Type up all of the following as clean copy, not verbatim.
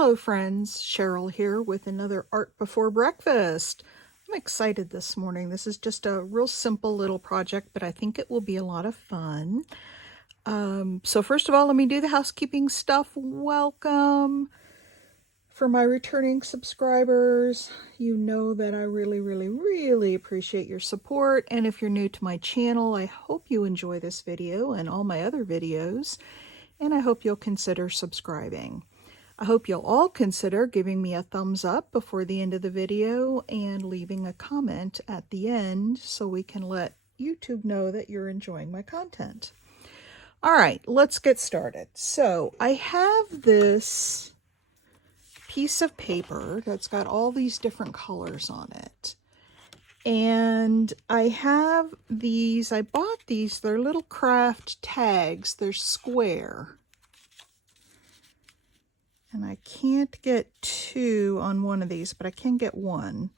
Hello friends, Cheryl here with another Art Before Breakfast. I'm excited this morning. This is just a real simple little project, but I think it will be a lot of fun. So first of all, let me do the housekeeping stuff. Welcome. For my returning subscribers, you know that I really appreciate your support. And if you're new to my channel, I hope you enjoy this video and all my other videos. And I hope you'll consider subscribing. I hope you'll all consider giving me a thumbs up before the end of the video and leaving a comment at the end so we can let YouTube know that you're enjoying my content. All right, let's get started. So I have this piece of paper that's got all these different colors on it. And I have these, I bought these, they're little craft tags, they're square. And I can't get two on one of these, but I can get one.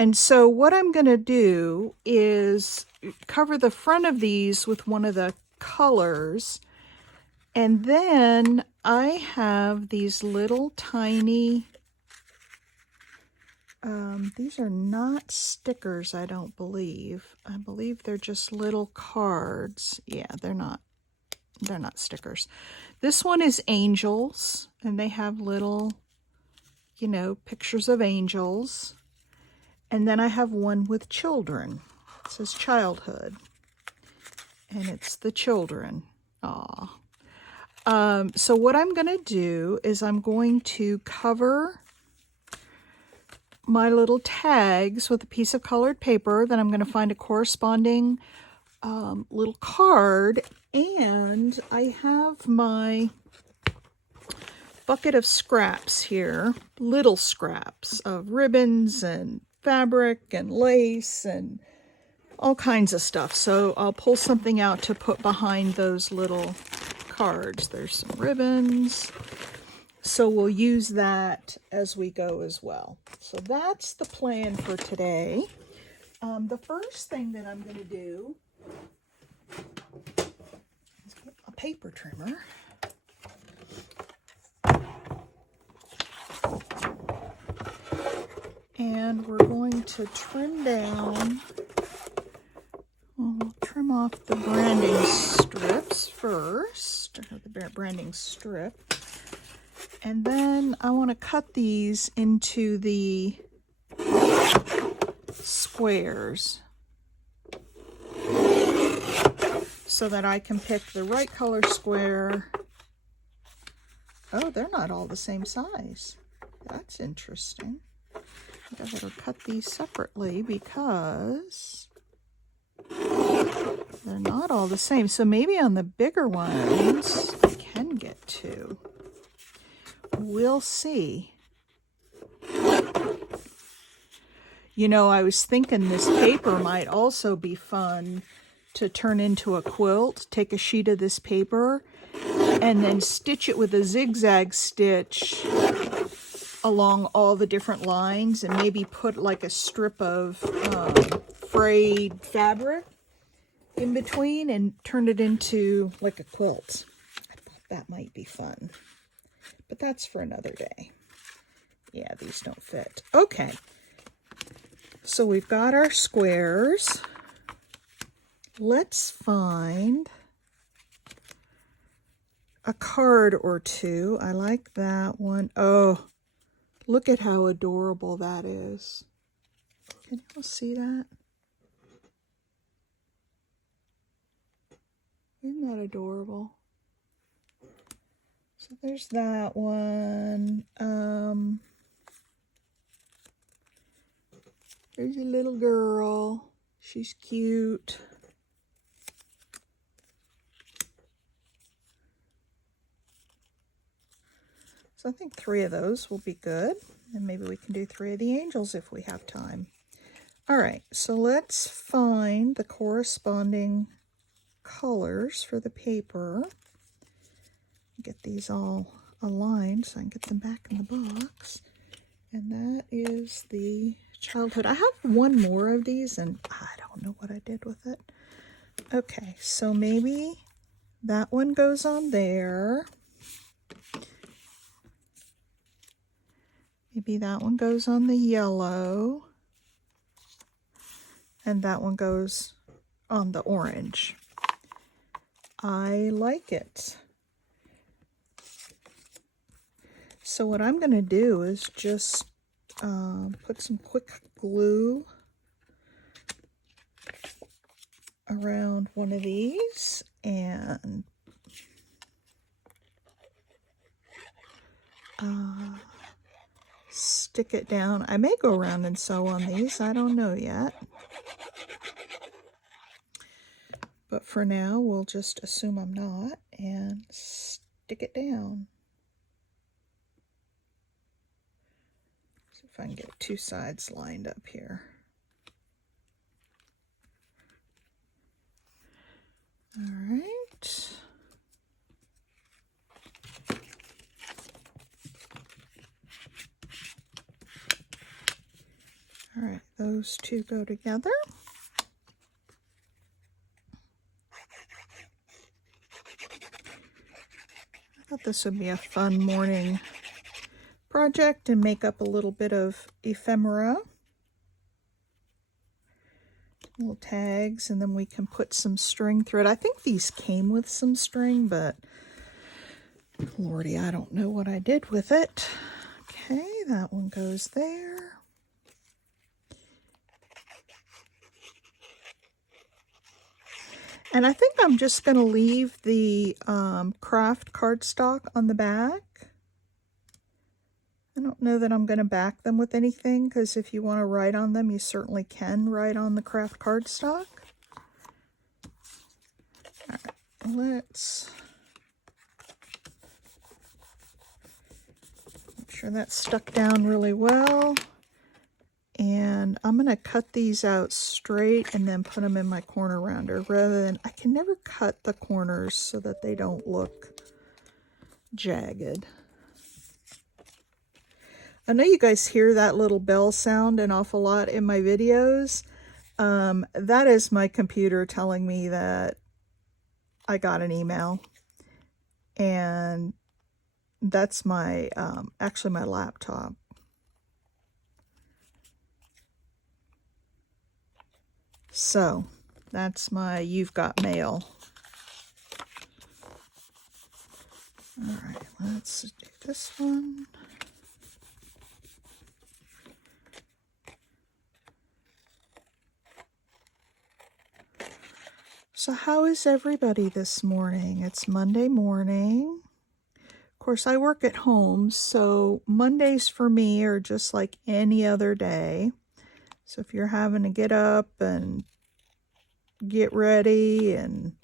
And so what I'm going to do is cover the front of these with one of the colors. And then I have these little tiny, these are not stickers, I don't believe. I believe they're just little cards. Yeah, they're not stickers. This one is angels, and they have little, you know, pictures of angels. And then I have one with children. It says childhood, and it's the children. Aw. So what I'm going to do is I'm going to cover my little tags with a piece of colored paper. Then I'm going to find a corresponding little card, and I have my bucket of scraps here, little scraps of ribbons and fabric and lace and all kinds of stuff. So I'll pull something out to put behind those little cards. There's some ribbons, so we'll use that as we go as well. So that's the plan for today. The first thing that I'm going to do is get a paper trimmer. And we're going to trim down, we'll trim off the branding strips first, or the branding strip. And then I want to cut these into the squares so that I can pick the right color square. Oh, they're not all the same size. That's interesting. I better cut these separately because they're not all the same. So maybe on the bigger ones, I can get two. We'll see. You know, I was thinking this paper might also be fun to turn into a quilt. Take a sheet of this paper and then stitch it with a zigzag stitch along all the different lines, and maybe put like a strip of frayed fabric in between and turn it into like a quilt. I thought that might be fun, but that's for another day. Yeah, these don't fit. Okay, so we've got our squares. Let's find a card or two. I like that one. Oh, look at how adorable that is. Can you see that? Isn't that adorable? So there's that one. There's a little girl. She's cute. So I think 3 of those will be good. And maybe we can do 3 of the angels if we have time. All right, so let's find the corresponding colors for the paper. Get these all aligned so I can get them back in the box. And that is the childhood. I have one more of these and I don't know what I did with it. Okay, so maybe that one goes on there. Maybe that one goes on the yellow, and that one goes on the orange. I like it. So what I'm going to do is just put some quick glue around one of these and stick it down. I may go around and sew on these. I don't know yet. But for now, we'll just assume I'm not and stick it down. See if I can get two sides lined up here. All right. All right, those two go together. I thought this would be a fun morning project and make up a little bit of ephemera. Little tags, and then we can put some string through it. I think these came with some string, but Lordy, I don't know what I did with it. Okay, that one goes there. And I think I'm just going to leave the craft cardstock on the back. I don't know that I'm going to back them with anything, because if you want to write on them, you certainly can write on the craft cardstock. All right, let's make sure that's stuck down really well. And I'm going to cut these out straight and then put them in my corner rounder, rather than, I can never cut the corners so that they don't look jagged. I know you guys hear that little bell sound an awful lot in my videos. That is my computer telling me that I got an email. And that's my, actually my laptop. So that's my You've Got Mail. All right, let's do this one. So how is everybody this morning? It's Monday morning. Of course, I work at home, so Mondays for me are just like any other day. So if you're having to get up and get ready and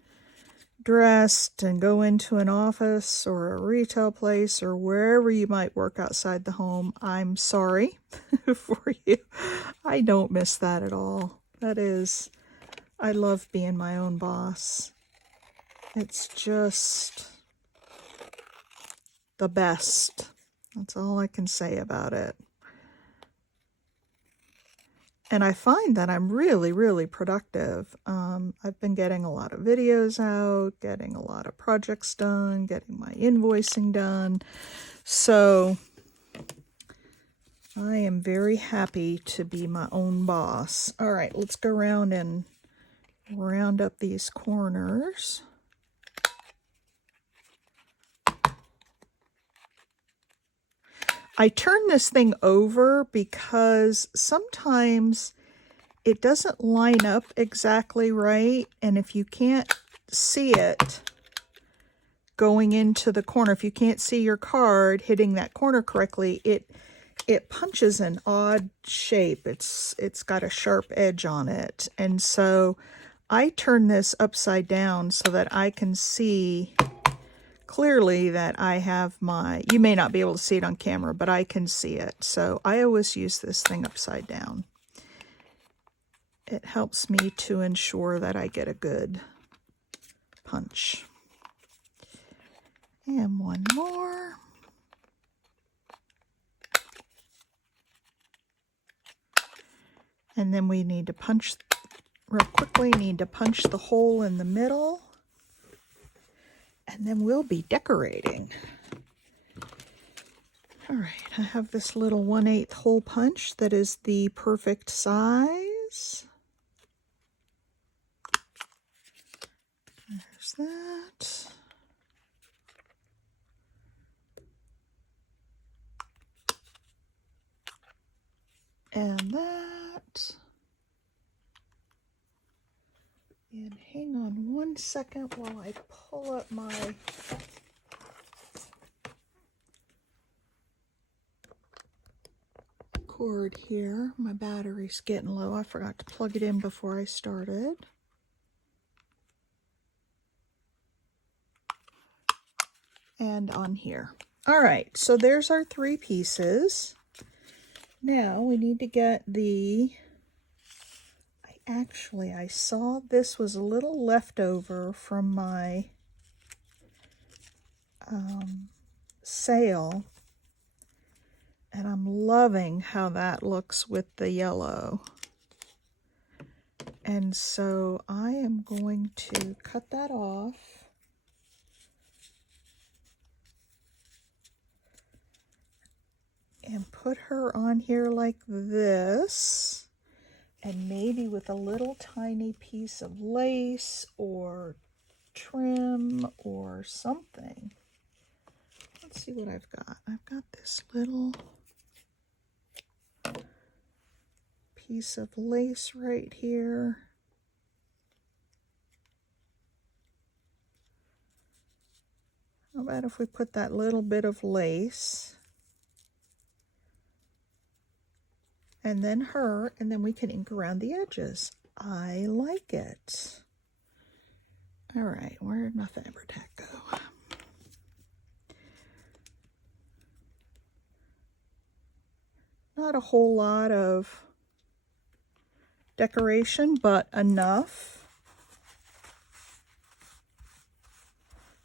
dressed and go into an office or a retail place or wherever you might work outside the home, I'm sorry for you. I don't miss that at all. That is, I love being my own boss. It's just the best. That's all I can say about it. And I find that I'm really, really productive. I've been getting a lot of videos out, getting a lot of projects done, getting my invoicing done. So I am very happy to be my own boss. All right, let's go around and round up these corners. I turn this thing over because sometimes it doesn't line up exactly right, and if you can't see it going into the corner, if you can't see your card hitting that corner correctly, it punches an odd shape. It's got a sharp edge on it, and so I turn this upside down so that I can see clearly that I have my, you may not be able to see it on camera, but I can see it. So I always use this thing upside down. It helps me to ensure that I get a good punch. And one more. And then we need to punch, real quickly, need to punch the hole in the middle. And then we'll be decorating. All right, I have this little 1/8 hole punch that is the perfect size. There's that. And that. And hang on one second while I pull up my cord here. My battery's getting low. I forgot to plug it in before I started. And on here. All right, so there's our 3 pieces. Now we need to get the, I saw this was a little leftover from my sale, and I'm loving how that looks with the yellow. And so I am going to cut that off. And put her on here like this, and maybe with a little tiny piece of lace or trim or something. Let's see what I've got. I've got this little piece of lace right here. How about if we put that little bit of lace? And then her, and then we can ink around the edges. I like it. All right, where did my Fabri-Tac go? Not a whole lot of decoration, but enough.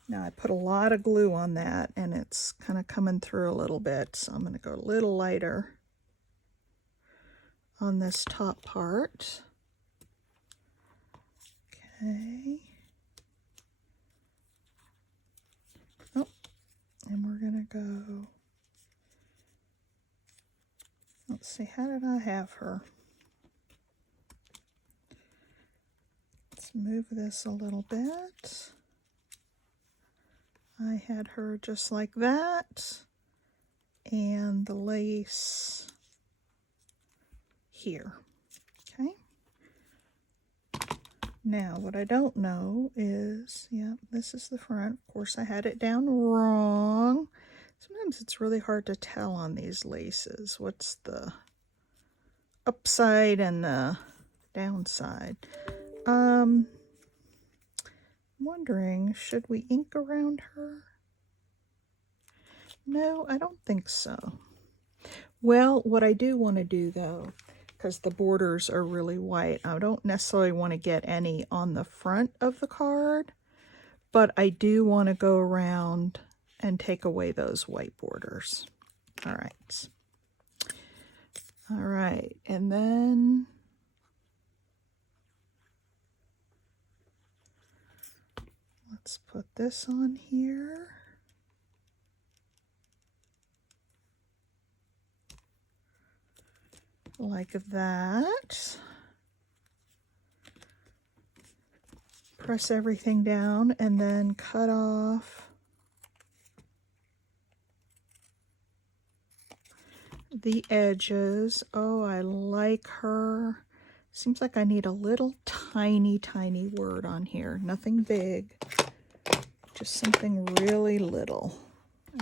Now I put a lot of glue on that, and it's kind of coming through a little bit, so I'm going to go a little lighter on this top part. Okay. Oh, and we're going to go, let's see, how did I have her? Let's move this a little bit. I had her just like that, and the lace here. Okay. Now, what I don't know is, yeah, this is the front. Of course, I had it down wrong. Sometimes it's really hard to tell on these laces. What's the upside and the downside? I'm wondering, should we ink around her? No, I don't think so. Well, what I do want to do, though, because the borders are really white, I don't necessarily want to get any on the front of the card, but I do want to go around and take away those white borders. All right. All right, and then let's put this on here. Like that. Press everything down and then cut off the edges. Oh, I like her. Seems like I need a little tiny word on here. Nothing big, just something really little.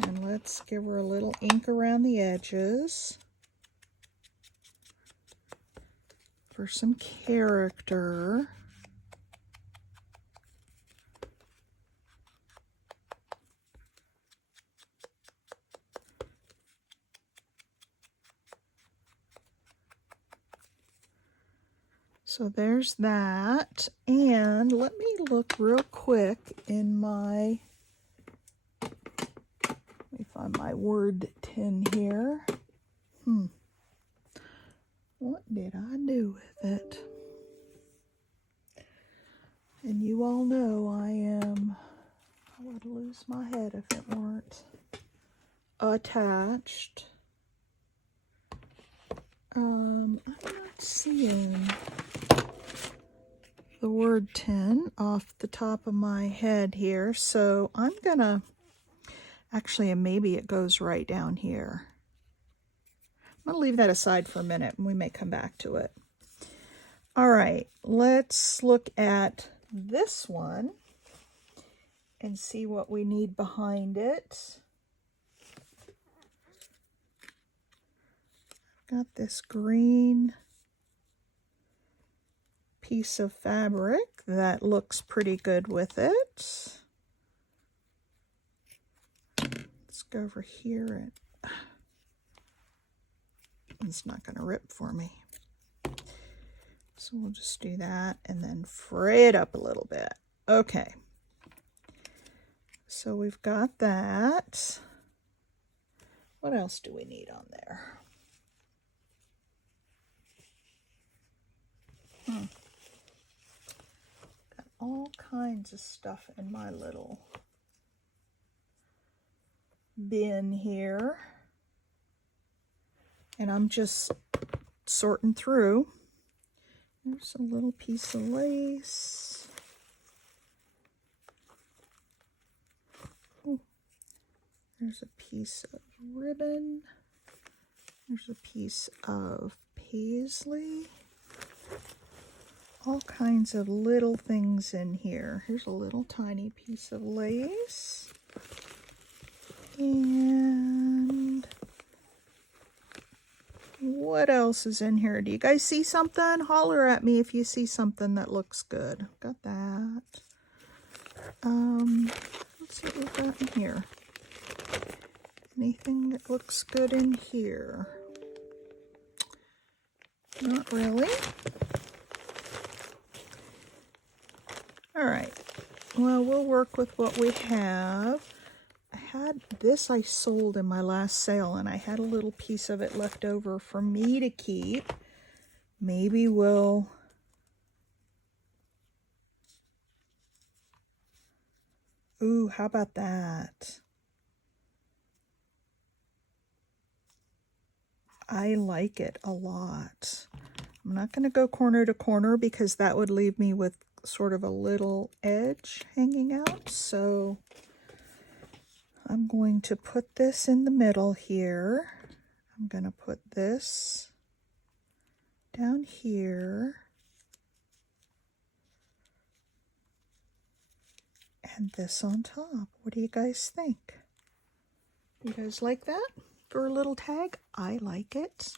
And let's give her a little ink around the edges for some character. So there's that. And let me look real quick in my, let me find my word tin here. What did I do with it? And you all know I would lose my head if it weren't attached. I'm not seeing the word 10 off the top of my head here, so I'm gonna, actually, and maybe it goes right down here. I'm gonna leave that aside for a minute and we may come back to it. All right, let's look at this one and see what we need behind it. Got this green piece of fabric that looks pretty good with it. Let's go over here and it's not going to rip for me. So we'll just do that and then fray it up a little bit. Okay. So we've got that. What else do we need on there? Got all kinds of stuff in my little bin here. And I'm just sorting through. There's a little piece of lace. Oh, there's a piece of ribbon. There's a piece of paisley. All kinds of little things in here. Here's a little tiny piece of lace. And what else is in here? Do you guys see something? Holler at me if you see something that looks good. Got that. Let's see what we've got in here. Anything that looks good in here? Not really. All right. Well, we'll work with what we have. I sold in my last sale, and I had a little piece of it left over for me to keep. Maybe we'll ooh, how about that? I like it a lot. I'm not going to go corner to corner because that would leave me with sort of a little edge hanging out. So I'm going to put this in the middle here. I'm going to put this down here. And this on top. What do you guys think? You guys like that for a little tag? I like it.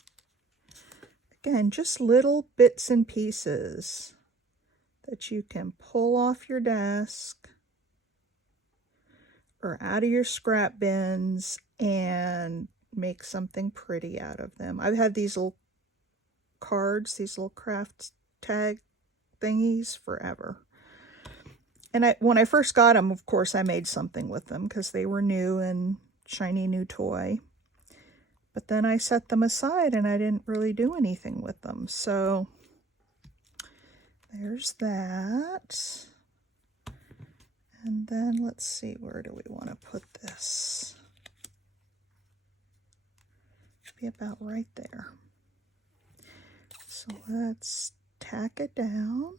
Again, just little bits and pieces that you can pull off your desk or out of your scrap bins and make something pretty out of them. I've had these little cards, these little craft tag thingies forever. And when I first got them, of course, I made something with them because they were new and shiny new toy. But then I set them aside and I didn't really do anything with them. So there's that. And then let's see, where do we want to put this? Should be about right there. So let's tack it down.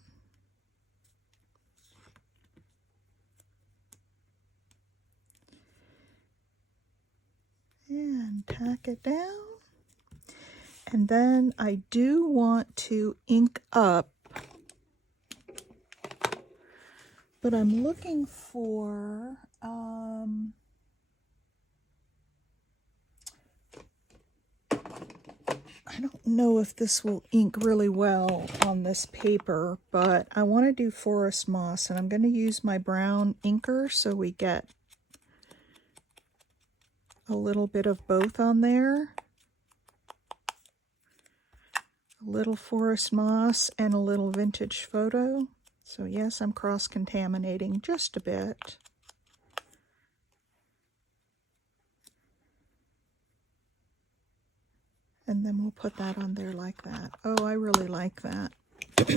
And tack it down. And then I do want to ink up, but I'm looking for I don't know if this will ink really well on this paper, but I want to do forest moss, and I'm going to use my brown inker so we get a little bit of both on there. A little forest moss and a little vintage photo. So yes, I'm cross-contaminating just a bit. And then we'll put that on there like that. Oh, I really like that. So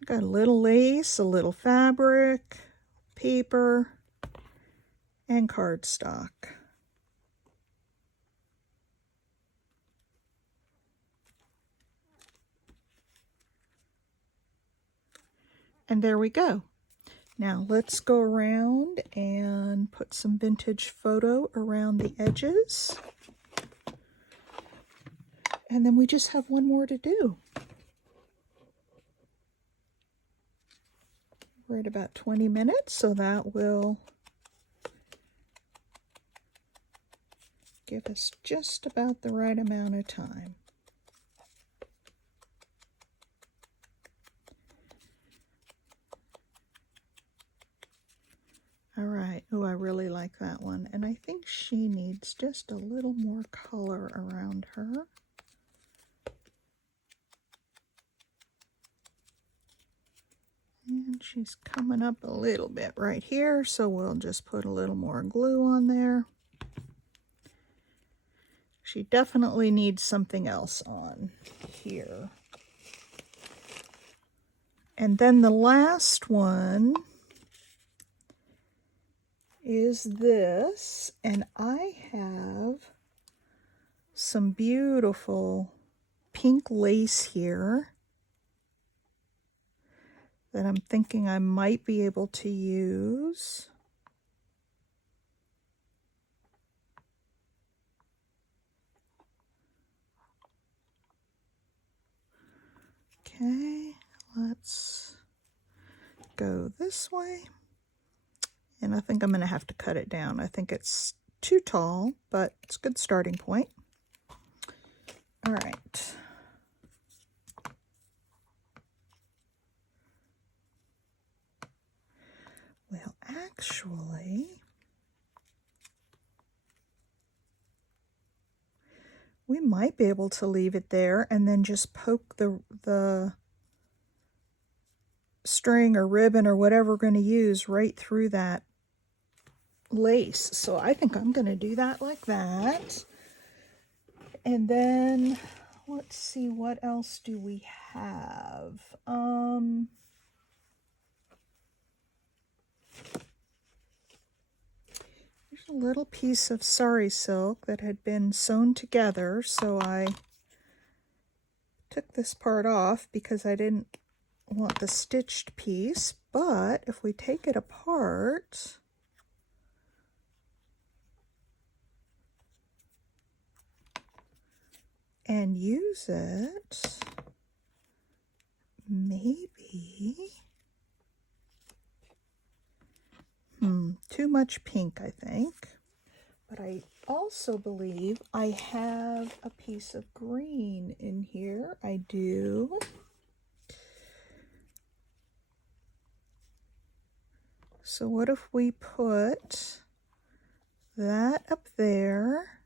we've got a little lace, a little fabric, paper, and cardstock. And there we go. Now let's go around and put some vintage photo around the edges. And then we just have one more to do. We're at about 20 minutes, so that will give us just about the right amount of time. All right. Oh, I really like that one. And I think she needs just a little more color around her. And she's coming up a little bit right here, so we'll just put a little more glue on there. She definitely needs something else on here. And then the last one is this, and I have some beautiful pink lace here that I'm thinking I might be able to use. Okay, let's go this way. And I think I'm going to have to cut it down. I think it's too tall, but it's a good starting point. All right. Well, actually, we might be able to leave it there and then just poke the string or ribbon or whatever we're going to use right through that lace. So I think I'm going to do that like that. And then let's see, what else do we have? There's a little piece of sari silk that had been sewn together, so I took this part off because I didn't want the stitched piece. But if we take it apart, and use it, maybe, too much pink, I think. But I also believe I have a piece of green in here. I do. So what if we put that up there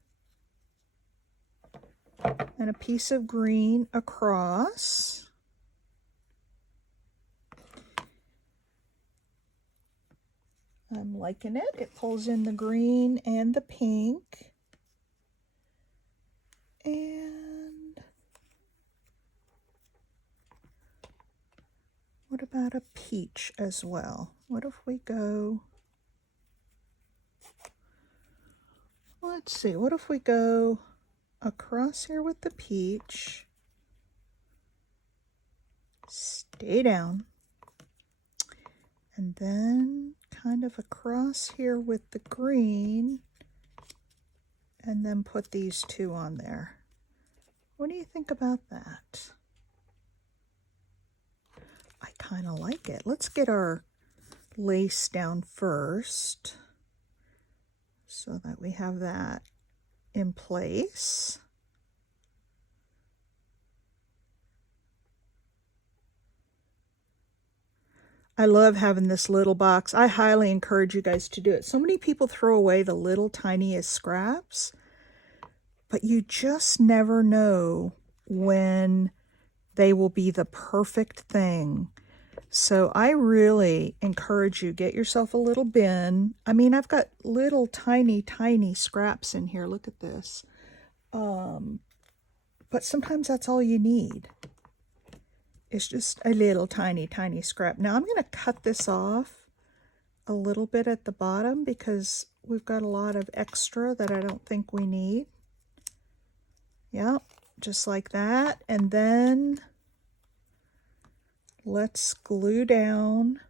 and a piece of green across? I'm liking it. It pulls in the green and the pink. And what about a peach as well? What if we go, let's see, what if we go across here with the peach, stay down, and then kind of across here with the green, and then put these two on there. What do you think about that? I kind of like it. Let's get our lace down first so that we have that in place. I love having this little box. I highly encourage you guys to do it. So many people throw away the little tiniest scraps, but you just never know when they will be the perfect thing. So I really encourage you, get yourself a little bin. I mean, I've got little tiny scraps in here. Look at this. But sometimes that's all you need. It's just a little tiny scrap. Now I'm going to cut this off a little bit at the bottom because we've got a lot of extra that I don't think we need. Yep, just like that. And then let's glue down.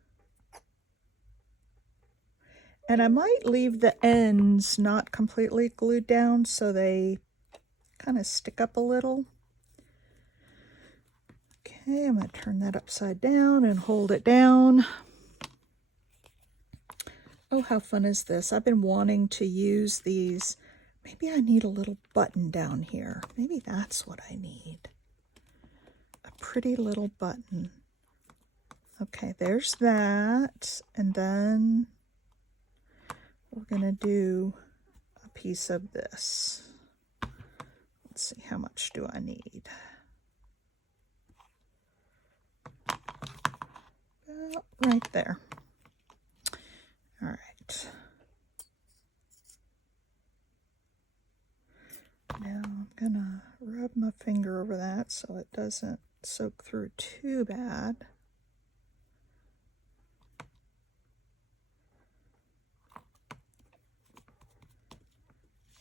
And I might leave the ends not completely glued down so they kind of stick up a little. Okay, I'm going to turn that upside down and hold it down. Oh, how fun is this? I've been wanting to use these. Maybe I need a little button down here. Maybe that's what I need. A pretty little button. Okay, there's that. And then we're going to do a piece of this. Let's see, how much do I need? Right there. All right. Now I'm gonna rub my finger over that so it doesn't soak through too bad.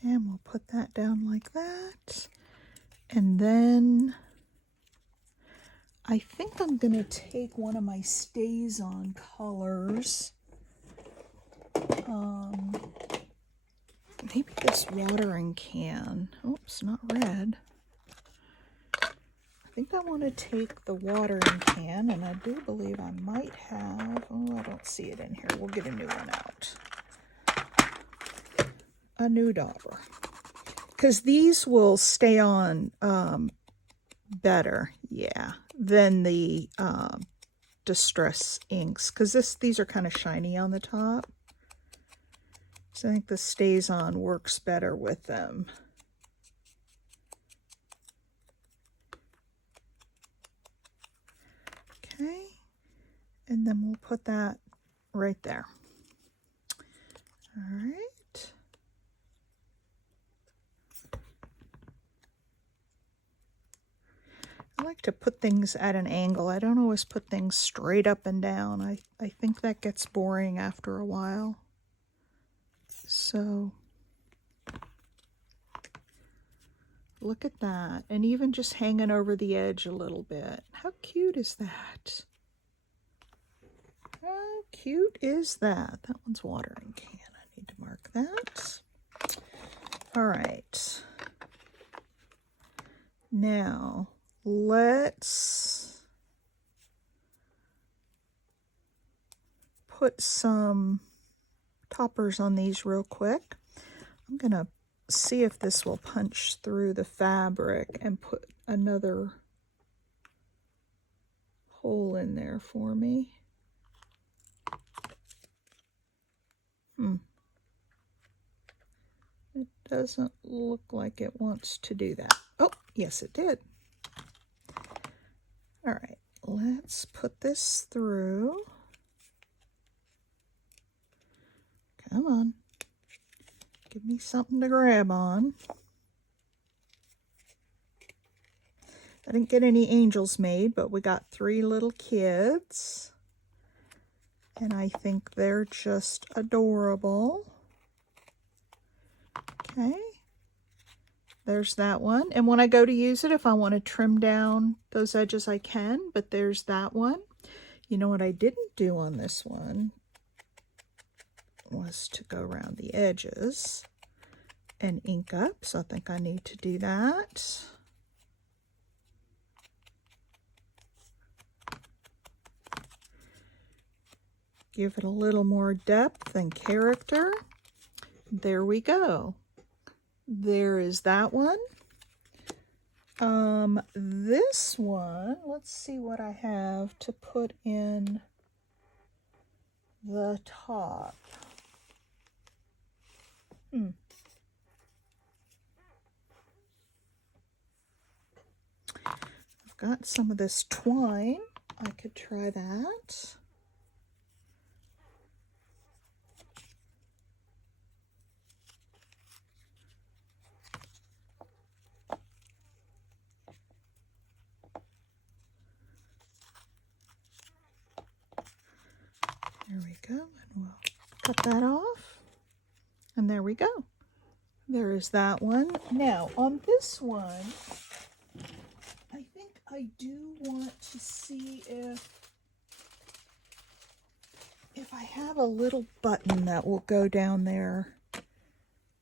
And we'll put that down like that. And then I think I'm gonna take one of my Stays On colors. Maybe this watering can. Oops, not red. I think I want to take the watering can, and I do believe I might have, oh, I don't see it in here. We'll get a new one out. A new dauber. Because these will stay on better, yeah, than the Distress inks. Because these are kind of shiny on the top. So I think the Stays On works better with them. Okay, and then we'll put that right there. All right. I like to put things at an angle. I don't always put things straight up and down. I think that gets boring after a while. So look at that. And even just hanging over the edge a little bit. How cute is that? How cute is that? That one's watering can. I need to mark that. All right. Now, let's put some toppers on these real quick. I'm going to see if this will punch through the fabric and put another hole in there for me. It doesn't look like it wants to do that. Oh, yes it did. All right, let's put this through. Come on. Give me something to grab on. I didn't get any angels made, but we got 3 little kids. And I think they're just adorable. Okay. There's that one. And when I go to use it, if I want to trim down those edges, I can. But there's that one. You know what I didn't do on this one was to go around the edges and ink up. So I think I need to do that. Give it a little more depth and character. There we go. There is that one. This one, let's see what I have to put in the top. I've got some of this twine. I could try that. There we go, and we'll cut that off. And there we go. There is that one. Now, on this one, I think I do want to see if I have a little button that will go down there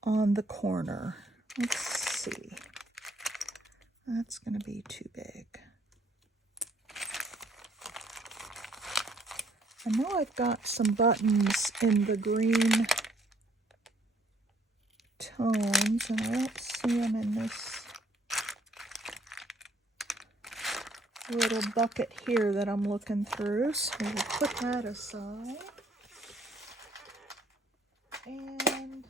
on the corner. Let's see. That's going to be too big. I know I've got some buttons in the green tones, and I don't see them in this little bucket here that I'm looking through, so we'll put that aside. And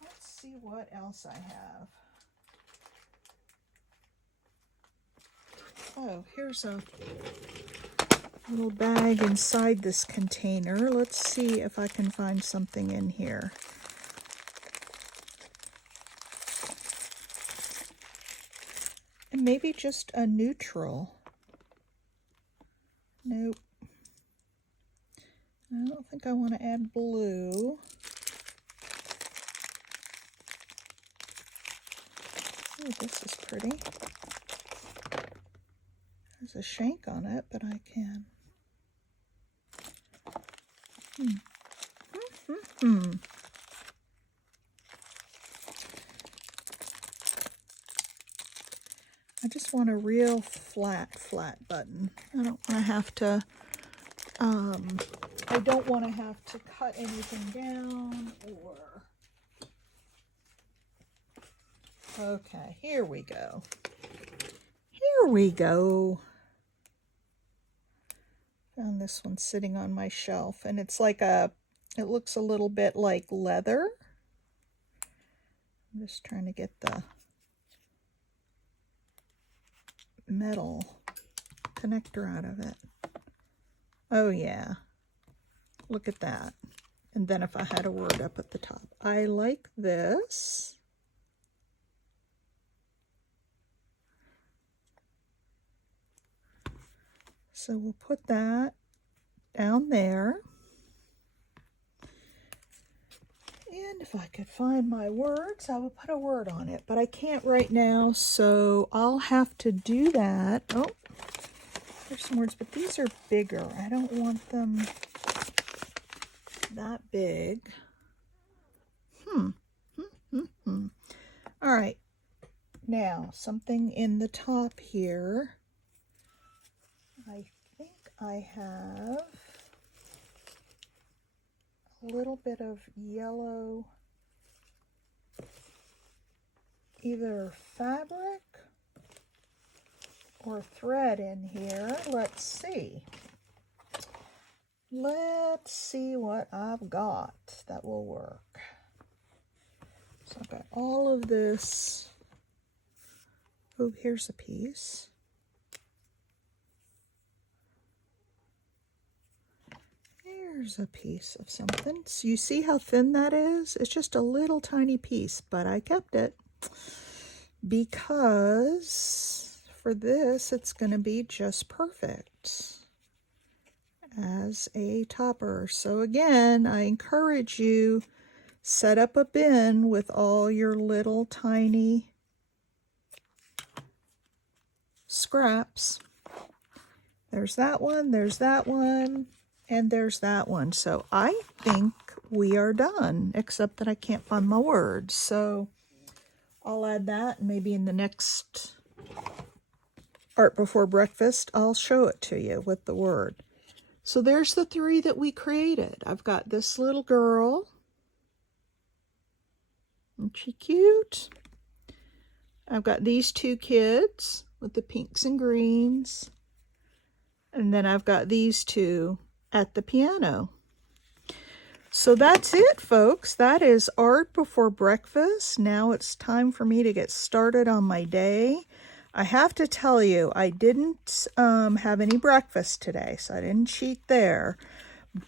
let's see what else I have. Oh, here's a little bag inside this container. Let's see if I can find something in here. And maybe just a neutral. Nope. I don't think I want to add blue. Oh, this is pretty. There's a shank on it, but I can. I just want a real flat button. I don't want to have to, I don't want to have to cut anything down or... Okay, here we go. Here we go. Found this one sitting on my shelf, and it's like it looks a little bit like leather. I'm just trying to get the metal connector out of it. Oh yeah, look at that. And then if I had a word up at the top. I like this. So we'll put that down there. And if I could find my words, I would put a word on it, but I can't right now, so I'll have to do that. Oh, there's some words, but these are bigger. I don't want them that big. All right, now something in the top here. I think I have a little bit of yellow, either fabric or thread in here. Let's see. Let's see what I've got that will work. So I've got all of this. Oh, here's a piece. Here's a piece of something. So you see how thin that is? It's just a little tiny piece, but I kept it because for this, it's going to be just perfect as a topper. So again, I encourage you, set up a bin with all your little tiny scraps. There's that one, there's that one, and there's that one. So I think we are done, except that I can't find my words. So I'll add that, and maybe in the next Art Before Breakfast, I'll show it to you with the word. So there's the three that we created. I've got this little girl. Isn't she cute? I've got these two kids with the pinks and greens. And then I've got these two at the piano. So that's it, folks. That is Art Before Breakfast. Now it's time for me to get started on my day. I have to tell you, I didn't have any breakfast today, so I didn't cheat there.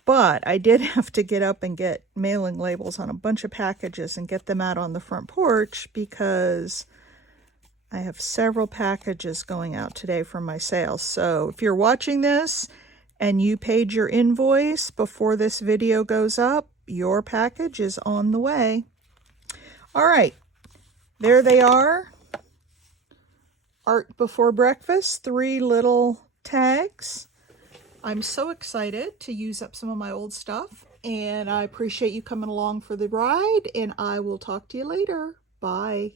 But I did have to get up and get mailing labels on a bunch of packages and get them out on the front porch because I have several packages going out today from my sales. So if you're watching this and you paid your invoice before this video goes up, your package is on the way. All right, there they are. Art before breakfast, 3 little tags. I'm so excited to use up some of my old stuff, and I appreciate you coming along for the ride, and I will talk to you later. Bye.